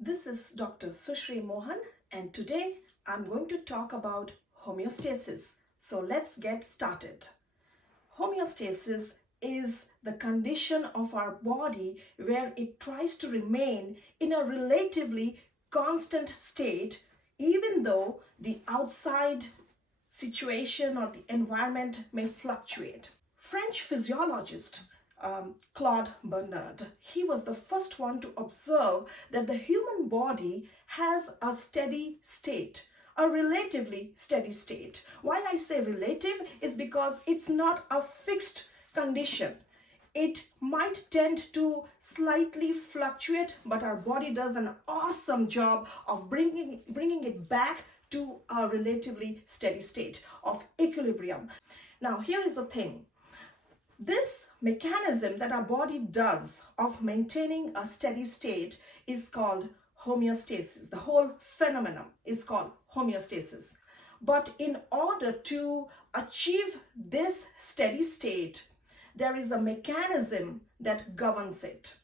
This is Dr. Sushri Mohan, and today I'm going to talk about homeostasis. So let's get started. Homeostasis is the condition of our body where it tries to remain in a relatively constant state, even though the outside situation or the environment may fluctuate. French physiologist Claude Bernard, he was the first one to observe that the human body has a steady state, a relatively steady state. Why I say relative is because it's not a fixed condition. It might tend to slightly fluctuate, but our body does an awesome job of bringing it back to a relatively steady state of equilibrium. Now, here is the thing. This mechanism that our body does of maintaining a steady state is called homeostasis. The whole phenomenon is called homeostasis. But in order to achieve this steady state, there is a mechanism that governs it.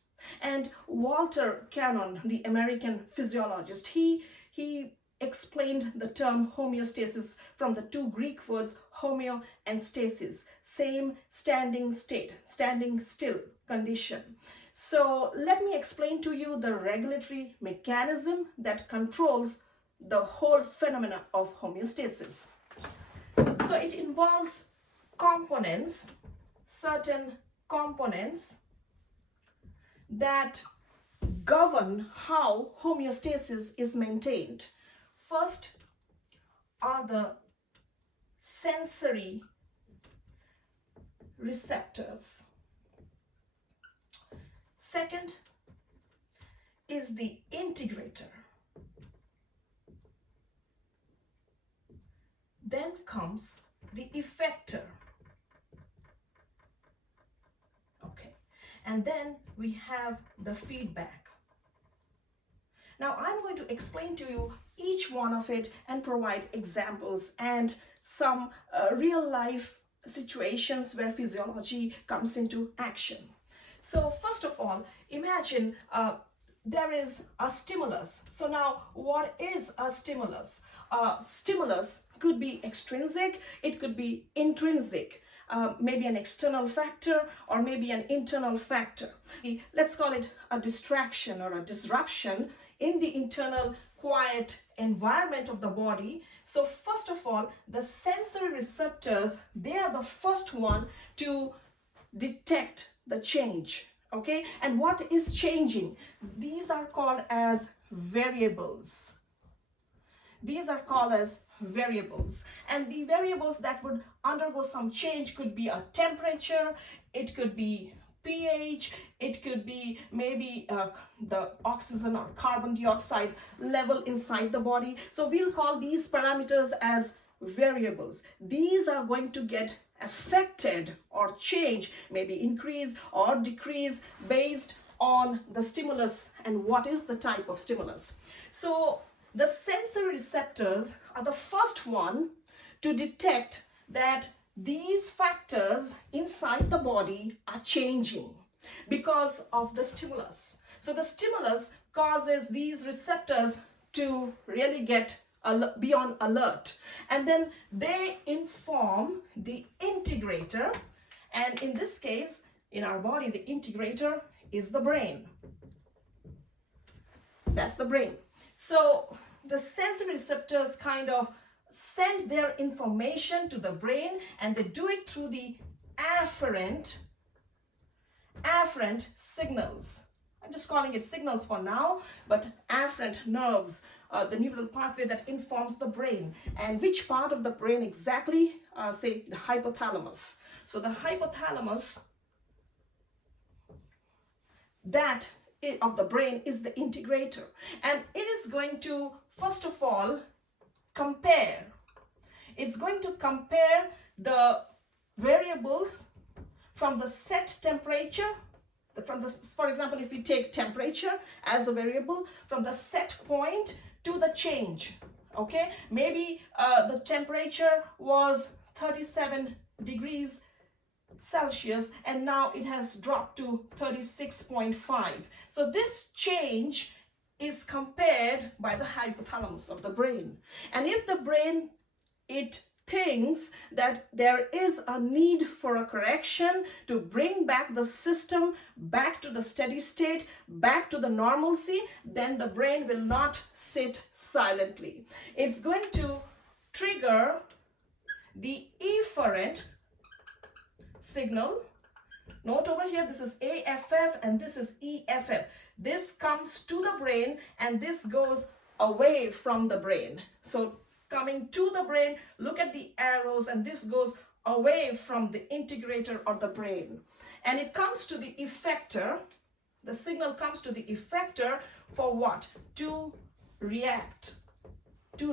And Walter Cannon, the American physiologist, he explained the term homeostasis from the two Greek words homeo and stasis, same standing state, standing still condition. So let me explain to you the regulatory mechanism that controls the whole phenomena of homeostasis. So it involves components, certain components that govern how homeostasis is maintained. First are the sensory receptors. Second is the integrator. Then comes the effector. Okay, and then we have the feedback. Now I'm going to explain to you each one of it and provide examples and some real life situations where physiology comes into action. So first of all, imagine there is a stimulus. So now what is a stimulus? Stimulus could be extrinsic, it could be intrinsic. Maybe an external factor or maybe an internal factor. Let's call it a distraction or a disruption in the internal quiet environment of the body. So first of all, the sensory receptors, they are the first one to detect the change. Okay, and what is changing? These are called as variables. These are called as variables, and the variables that would undergo some change could be a temperature, it could be pH, it could be maybe the oxygen or carbon dioxide level inside the body. So we'll call these parameters as variables. These are going to get affected or change, maybe increase or decrease based on the stimulus and what is the type of stimulus. So the sensory receptors are the first one to detect that these factors inside the body are changing because of the stimulus. So the stimulus causes these receptors to really get be on alert, and then they inform the integrator, and in this case in our body the integrator is the brain. That's the brain. So the sensory receptors kind of send their information to the brain, and they do it through the afferent signals. I'm just calling it signals for now, but afferent nerves, the neural pathway that informs the brain. And which part of the brain exactly? Say the hypothalamus. So the hypothalamus that of the brain is the integrator, and it is going to first of all compare. It's going to compare the variables from the set temperature, for example, if we take temperature as a variable, from the set point to the change. Okay, maybe the temperature was 37 degrees Celsius and now it has dropped to 36.5. So this change is compared by the hypothalamus of the brain. And if the brain, it thinks that there is a need for a correction to bring back the system back to the steady state, back to the normalcy, then the brain will not sit silently. It's going to trigger the efferent signal. Note over here, this is AFF and this is EFF. This comes to the brain and this goes away from the brain. So coming to the brain, look at the arrows, and this goes away from the integrator or the brain. And it comes to the effector. The signal comes to the effector for what? To react to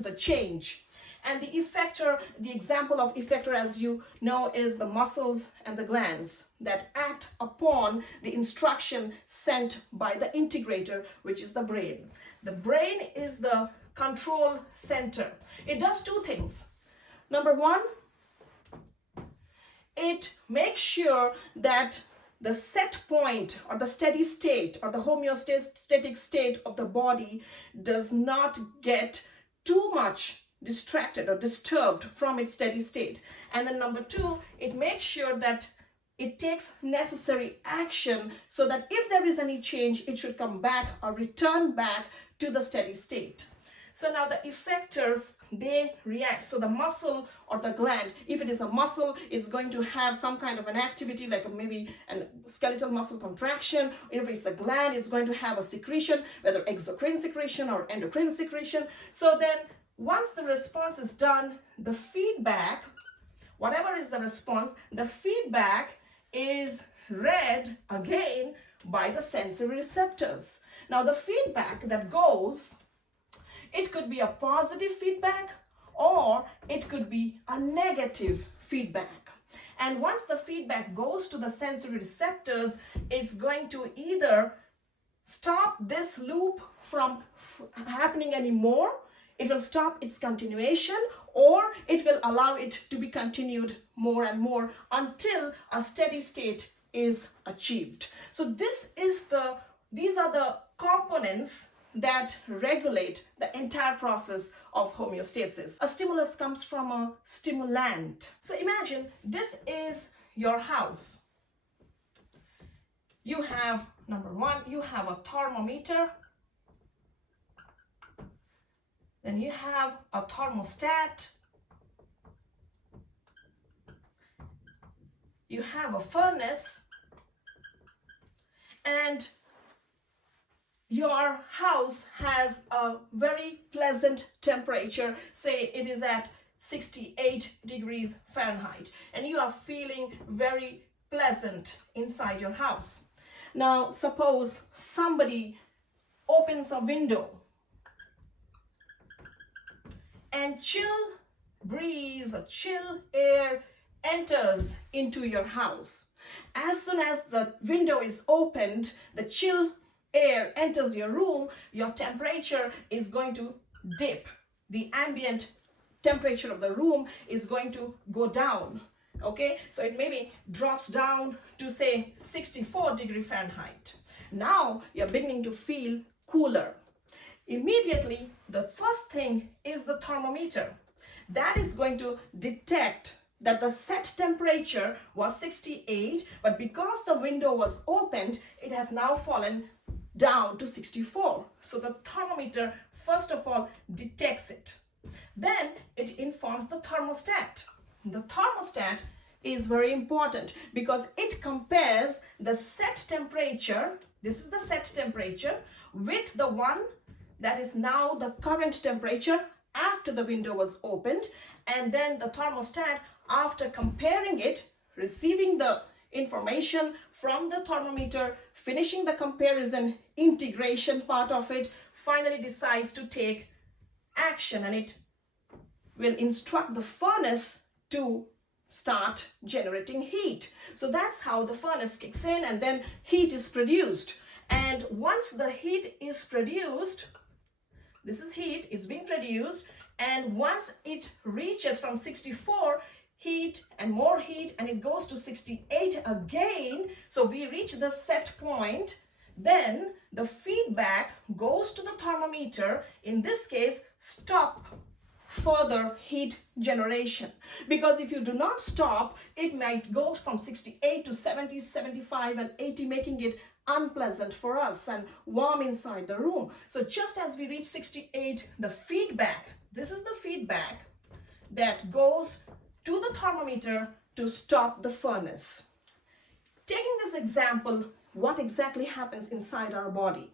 the change. And the effector, the example of effector, as you know, is the muscles and the glands that act upon the instruction sent by the integrator, which is the brain. The brain is the control center. It does two things. Number one, it makes sure that the set point or the steady state or the homeostatic state of the body does not get too much distracted or disturbed from its steady state. And then number two, it makes sure that it takes necessary action so that if there is any change, it should come back or return back to the steady state. So now the effectors, they react. So the muscle or the gland, if it is a muscle, it's going to have some kind of an activity, like maybe a skeletal muscle contraction. If it's a gland, it's going to have a secretion, whether exocrine secretion or endocrine secretion. So then once the response is done, the feedback, whatever is the response, the feedback is read again by the sensory receptors. Now the feedback that goes, it could be a positive feedback or it could be a negative feedback. And once the feedback goes to the sensory receptors, it's going to either stop this loop from happening anymore, it will stop its continuation, or it will allow it to be continued more and more until a steady state is achieved. So these are the components that regulate the entire process of homeostasis. A stimulus comes from a stimulant. So imagine this is your house. You have, number one, you have a thermometer. Then you have a thermostat. You have a furnace. And your house has a very pleasant temperature. Say it is at 68 degrees Fahrenheit. And you are feeling very pleasant inside your house. Now, suppose somebody opens a window and chill breeze or chill air enters into your house. As soon as the window is opened, the chill air enters your room, your temperature is going to dip. The ambient temperature of the room is going to go down. Okay, so it maybe drops down to say 64 degree Fahrenheit. Now you're beginning to feel cooler. Immediately, the first thing is the thermometer. That is going to detect that the set temperature was 68, but because the window was opened, it has now fallen down to 64. So the thermometer, first of all, detects it. Then it informs the thermostat. The thermostat is very important because it compares the set temperature, this is the set temperature, with the one that is now the current temperature after the window was opened. And then the thermostat, after comparing it, receiving the information from the thermometer, finishing the comparison integration part of it, finally decides to take action, and it will instruct the furnace to start generating heat. So that's how the furnace kicks in, and then heat is produced. And once the heat is produced, this is heat, it's being produced, and once it reaches from 64, heat and more heat, and it goes to 68 again, so we reach the set point, then the feedback goes to the thermometer, in this case, stop further heat generation. Because if you do not stop, it might go from 68 to 70, 75 and 80, making it unpleasant for us and warm inside the room. So just as we reach 68, the feedback, this is the feedback that goes to the thermometer to stop the furnace. Taking this example, what exactly happens inside our body?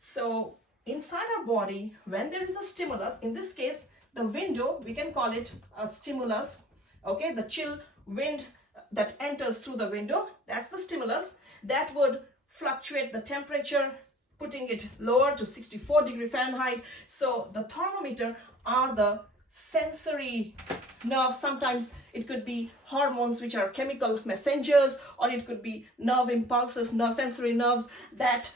So inside our body, when there is a stimulus, in this case, the window, we can call it a stimulus, okay? The chill wind that enters through the window, that's the stimulus. That would fluctuate the temperature, putting it lower to 64 degree Fahrenheit. So the thermometer are the sensory nerve. Sometimes it could be hormones, which are chemical messengers, or it could be nerve impulses, sensory nerves that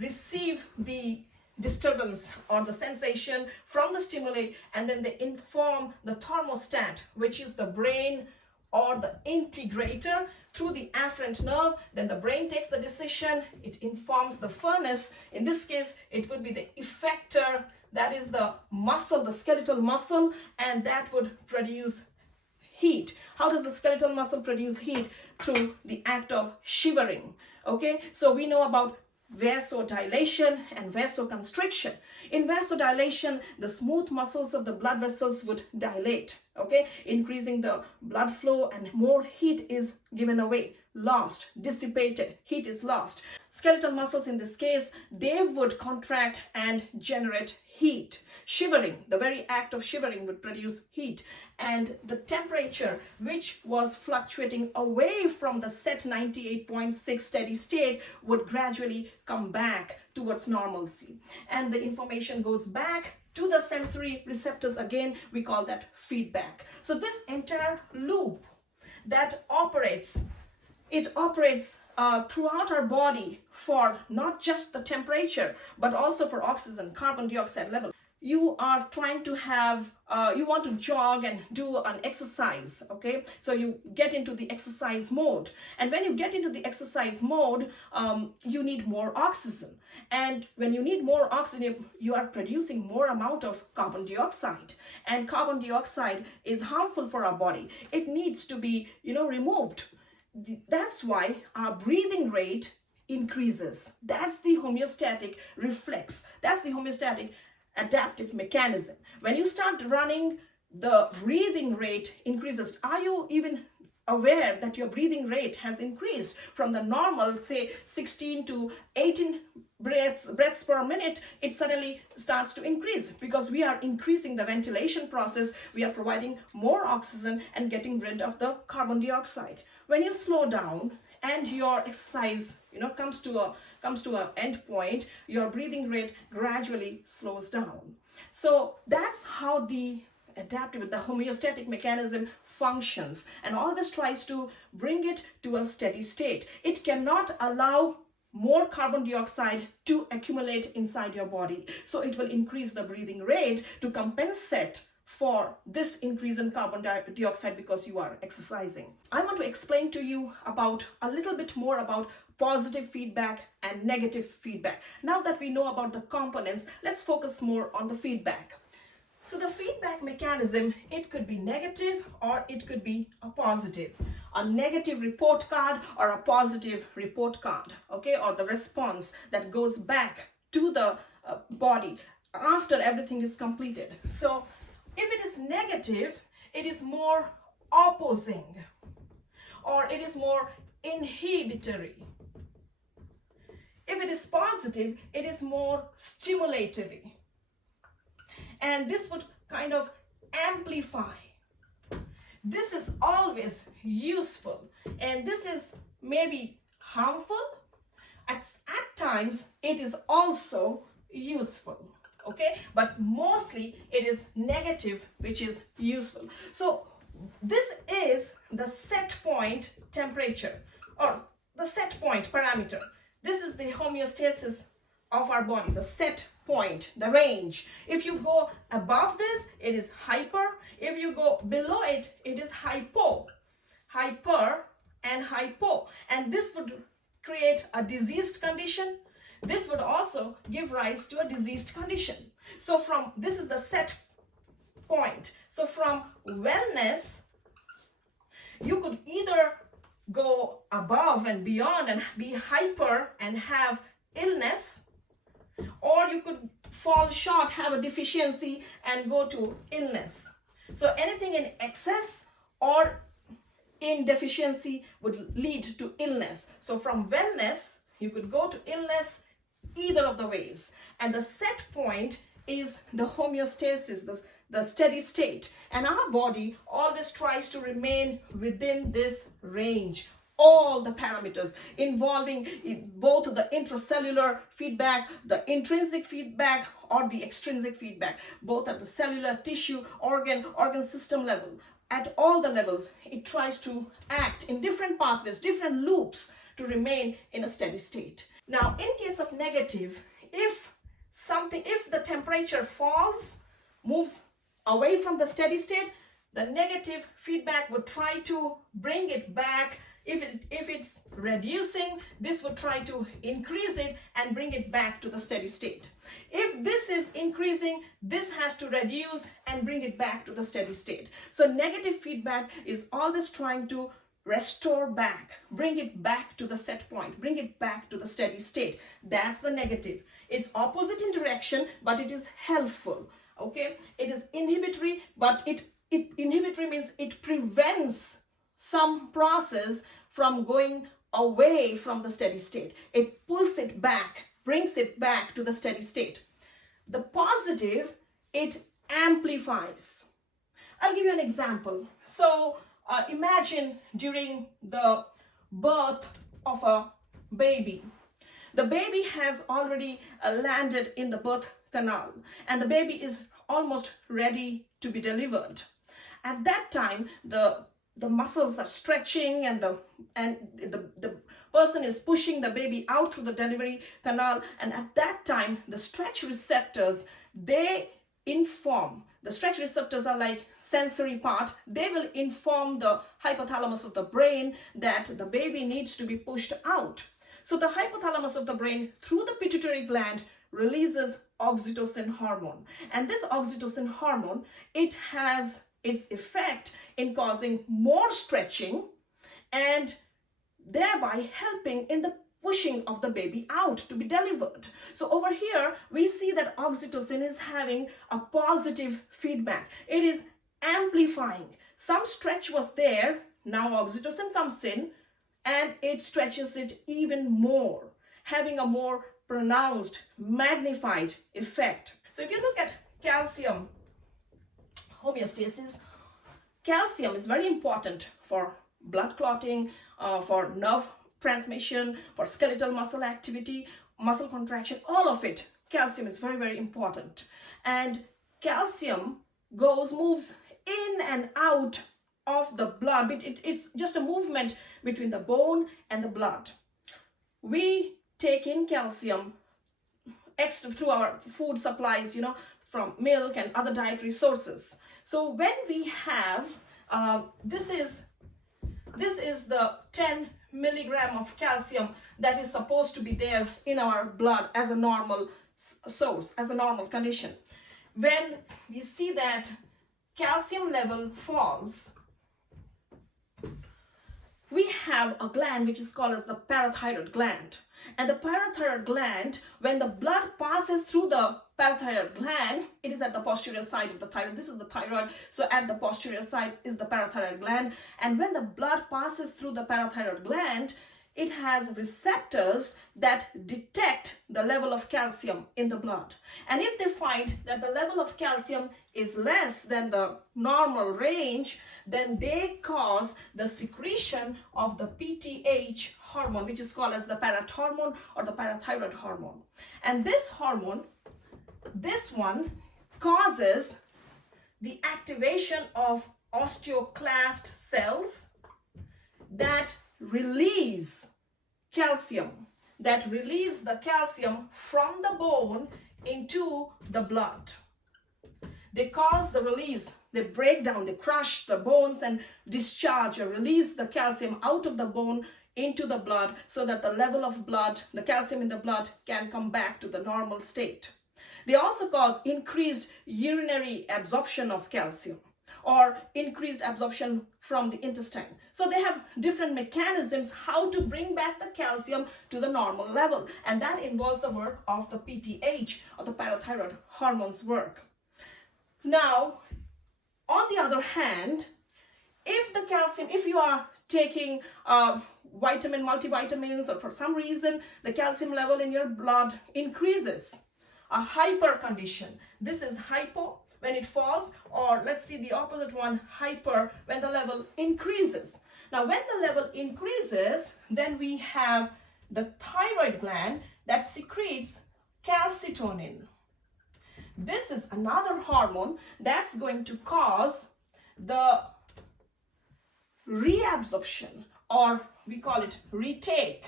receive the disturbance or the sensation from the stimuli, and then they inform the thermostat, which is the brain or the integrator, through the afferent nerve. Then the brain takes the decision, it informs the furnace. In this case, it would be the effector, that is the muscle, the skeletal muscle, and that would produce heat. How does the skeletal muscle produce heat? Through the act of shivering. Okay, so we know about vasodilation and vasoconstriction. In vasodilation, the smooth muscles of the blood vessels would dilate, okay, increasing the blood flow, and more heat is given away, lost, dissipated, heat is lost. Skeletal muscles, in this case, they would contract and generate heat. Shivering, the very act of shivering would produce heat, and the temperature, which was fluctuating away from the set 98.6 steady state, would gradually come back towards normalcy, and the information goes back to the sensory receptors. Again, we call that feedback. So this entire loop that operates, it operates throughout our body for not just the temperature, but also for oxygen, carbon dioxide level. You are trying to have, you want to jog and do an exercise, okay? So you get into the exercise mode. And when you get into the exercise mode, you need more oxygen. And when you need more oxygen, you are producing more amount of carbon dioxide. And carbon dioxide is harmful for our body. It needs to be, removed. That's why our breathing rate increases. That's the homeostatic reflex. That's the homeostatic adaptive mechanism. When you start running, the breathing rate increases. Are you even aware that your breathing rate has increased from the normal, say 16 to 18 breaths per minute? It suddenly starts to increase because we are increasing the ventilation process. We are providing more oxygen and getting rid of the carbon dioxide. When you slow down and your exercise comes to an end point, your breathing rate gradually slows down. So that's how the adaptive, the homeostatic mechanism functions, and always tries to bring it to a steady state. It cannot allow more carbon dioxide to accumulate inside your body, so it will increase the breathing rate to compensate for this increase in carbon dioxide because you are exercising. I want to explain to you about a little bit more about positive feedback and negative feedback. Now that we know about the components, let's focus more on the feedback. So the feedback mechanism, it could be negative or it could be a positive. A negative report card or a positive report card, okay, or the response that goes back to the body after everything is completed. So if it is negative, it is more opposing or it is more inhibitory. If it is positive, it is more stimulatory. And this would kind of amplify. This is always useful, and this is maybe harmful. At times, it is also useful. Okay, but mostly it is negative, which is useful. So this is the set point temperature or the set point parameter. This is the homeostasis of our body, the set point, the range. If you go above this, it is hyper. If you go below it, it is hypo. Hyper and hypo. And this would create a diseased condition. this would also give rise to a diseased condition. So from, this is the set point. So from wellness, you could either go above and beyond and be hyper and have illness, or you could fall short, have a deficiency and go to illness. So anything in excess or in deficiency would lead to illness. So from wellness, you could go to illness either of the ways. And the set point is the homeostasis, the steady state. And our body always tries to remain within this range. All the parameters involving both the intracellular feedback, the intrinsic feedback, or the extrinsic feedback, both at the cellular, tissue, organ system level. At all the levels, it tries to act in different pathways, different loops to remain in a steady state. Now, in case of negative, if the temperature falls, moves away from the steady state, the negative feedback would try to bring it back. If it's reducing, this would try to increase it and bring it back to the steady state. If this is increasing, this has to reduce and bring it back to the steady state. So negative feedback is always trying to restore back, bring it back to the set point, bring it back to the steady state. That's the negative. It's opposite in direction, but it is helpful. Okay, it is inhibitory, but inhibitory means it prevents some process from going away from the steady state. It pulls it back, brings it back to the steady state. The positive, it amplifies. I'll give you an example. So imagine during the birth of a baby. The baby has already landed in the birth canal and the baby is almost ready to be delivered. At that time, the muscles are stretching and the person is pushing the baby out through the delivery canal, and at that time the stretch receptors, they inform. The stretch receptors are like sensory part. They will inform the hypothalamus of the brain that the baby needs to be pushed out. So the hypothalamus of the brain, through the pituitary gland, releases oxytocin hormone, and this oxytocin hormone, it has its effect in causing more stretching and thereby helping in the pushing of the baby out to be delivered. So over here, we see that oxytocin is having a positive feedback. It is amplifying. Some stretch was there, now oxytocin comes in and it stretches it even more, having a more pronounced, magnified effect. So if you look at calcium homeostasis, calcium is very important for blood clotting, for nerve transmission, for skeletal muscle activity, muscle contraction, all of it. Calcium is very, very important. And calcium moves in and out of the blood. It's just a movement between the bone and the blood. We take in calcium through our food supplies, from milk and other dietary sources. So when we have, this is the 10 milligram of calcium that is supposed to be there in our blood as a normal source, as a normal condition. When we see that calcium level falls, we have a gland which is called as the parathyroid gland. And the parathyroid gland, when the blood passes through the parathyroid gland, it is at the posterior side of the thyroid. This is the thyroid, so at the posterior side is the parathyroid gland. And when the blood passes through the parathyroid gland, it has receptors that detect the level of calcium in the blood. And if they find that the level of calcium is less than the normal range, then they cause the secretion of the PTH hormone, which is called as the parathormone or the parathyroid hormone. And this hormone, this one, causes the activation of osteoclast cells that release calcium, that release the calcium from the bone into the blood. They cause the release, they break down, they crush the bones and discharge or release the calcium out of the bone into the blood so that the level of blood, the calcium in the blood, can come back to the normal state. They also cause increased urinary absorption of calcium or increased absorption from the intestine. So they have different mechanisms how to bring back the calcium to the normal level, and that involves the work of the PTH or the parathyroid hormones work. Now, on the other hand, if you are taking multivitamins, or for some reason the calcium level in your blood increases, a hyper condition. This is hypo when it falls, or let's see the opposite one, hyper, when the level increases. Now, when the level increases, then we have the thyroid gland that secretes calcitonin. This is another hormone that's going to cause the reabsorption, or we call it retake,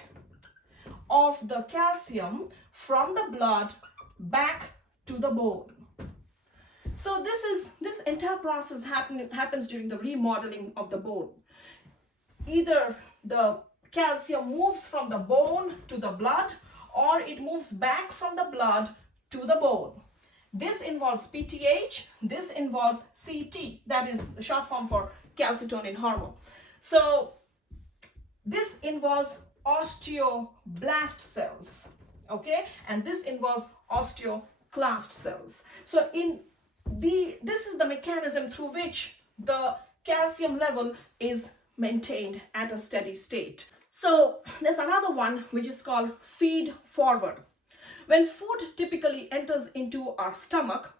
of the calcium from the blood back to the bone. So this entire process happens during the remodeling of the bone. Either the calcium moves from the bone to the blood, or it moves back from the blood to the bone. This involves PTH, this involves CT, that is the short form for calcitonin hormone. So this involves osteoblast cells, okay, and this involves osteoclast cells. So this is the mechanism through which the calcium level is maintained at a steady state. So there's another one which is called feed forward. When food typically enters into our stomach,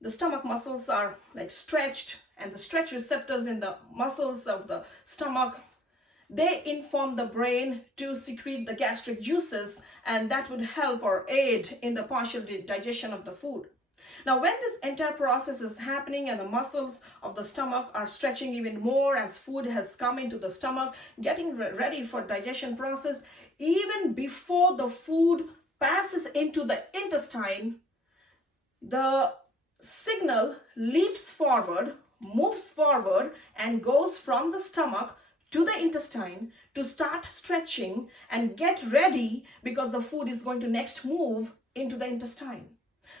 the stomach muscles are like stretched, and the stretch receptors in the muscles of the stomach, they inform the brain to secrete the gastric juices, and that would help or aid in the partial digestion of the food. Now, when this entire process is happening and the muscles of the stomach are stretching even more as food has come into the stomach, getting ready for digestion process, even before the food passes into the intestine, the signal leaps forward, moves forward, and goes from the stomach to the intestine to start stretching and get ready, because the food is going to next move into the intestine.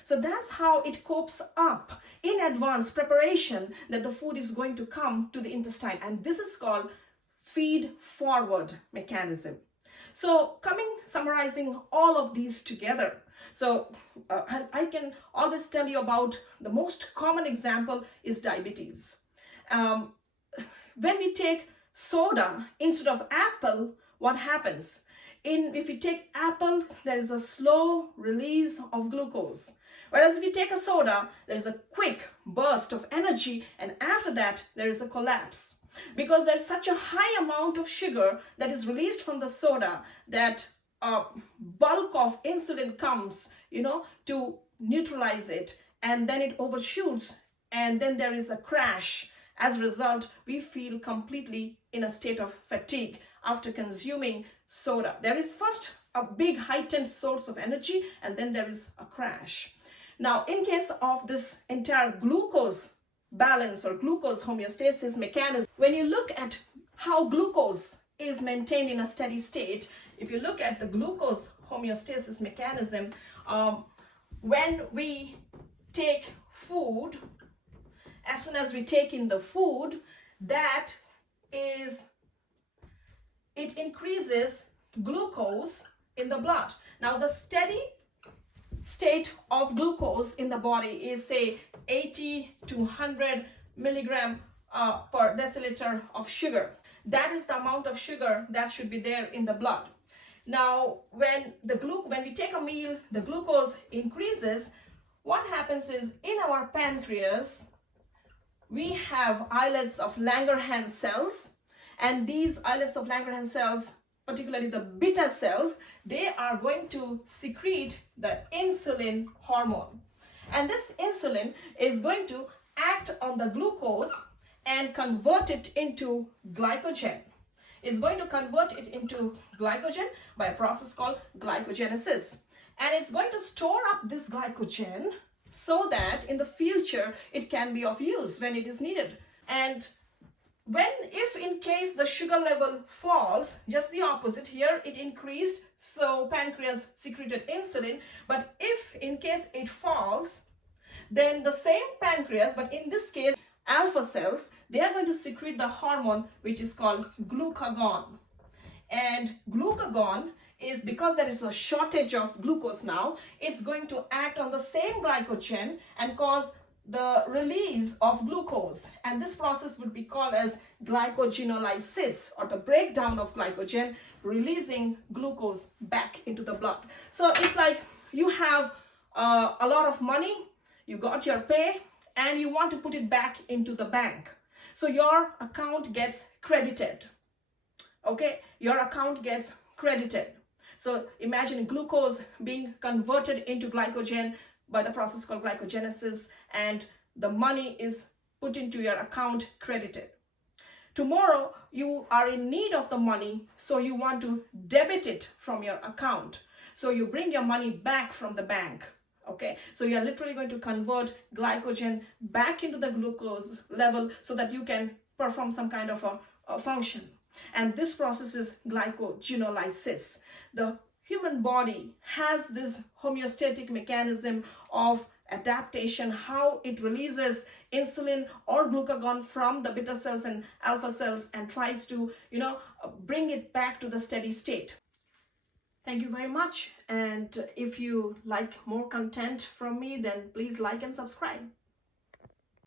So that's how it copes up in advance preparation that the food is going to come to the intestine, and this is called feed forward mechanism. So summarizing all of these together, so I can always tell you about the most common example is diabetes. When we take soda instead of apple, what happens? If you take apple, there is a slow release of glucose. Whereas if you take a soda, there is a quick burst of energy, and after that, there is a collapse. Because there's such a high amount of sugar that is released from the soda that a bulk of insulin comes, to neutralize it, and then it overshoots, and then there is a crash. As a result, we feel completely in a state of fatigue after consuming soda. There is first a big heightened source of energy, and then there is a crash. Now, in case of this entire glucose balance or glucose homeostasis mechanism, when you look at how glucose is maintained in a steady state, if you look at the glucose homeostasis mechanism, when we take food, as soon as we take in the food, it increases glucose in the blood. Now, the steady state of glucose in the body is, say, 80 to 100 milligram per deciliter of sugar. That is the amount of sugar that should be there in the blood. Now, when we take a meal, the glucose increases. What happens is, in our pancreas, we have islets of Langerhans cells, and these islets of Langerhans cells, particularly the beta cells, they are going to secrete the insulin hormone. And this insulin is going to act on the glucose and convert it into glycogen. It's going to convert it into glycogen by a process called glycogenesis. And it's going to store up this glycogen so that in the future it can be of use when it is needed. And If in case the sugar level falls, just the opposite, here it increased, so pancreas secreted insulin, but if in case it falls, then the same pancreas, but in this case alpha cells, they are going to secrete the hormone which is called glucagon. And glucagon is, because there is a shortage of glucose now, it's going to act on the same glycogen and cause the release of glucose, and this process would be called as glycogenolysis, or the breakdown of glycogen, releasing glucose back into the blood. So it's like you have a lot of money, you got your pay, and you want to put it back into the bank, so your account gets credited. Okay, your account gets credited. So imagine glucose being converted into glycogen by the process called glycogenesis, and the money is put into your account, credited. Tomorrow you are in need of the money, so you want to debit it from your account. So you bring your money back from the bank. Okay, so you are literally going to convert glycogen back into the glucose level so that you can perform some kind of a function. And this process is glycogenolysis. The human body has this homeostatic mechanism of adaptation, how it releases insulin or glucagon from the beta cells and alpha cells and tries to, bring it back to the steady state. Thank you very much. And if you like more content from me, then please like and subscribe.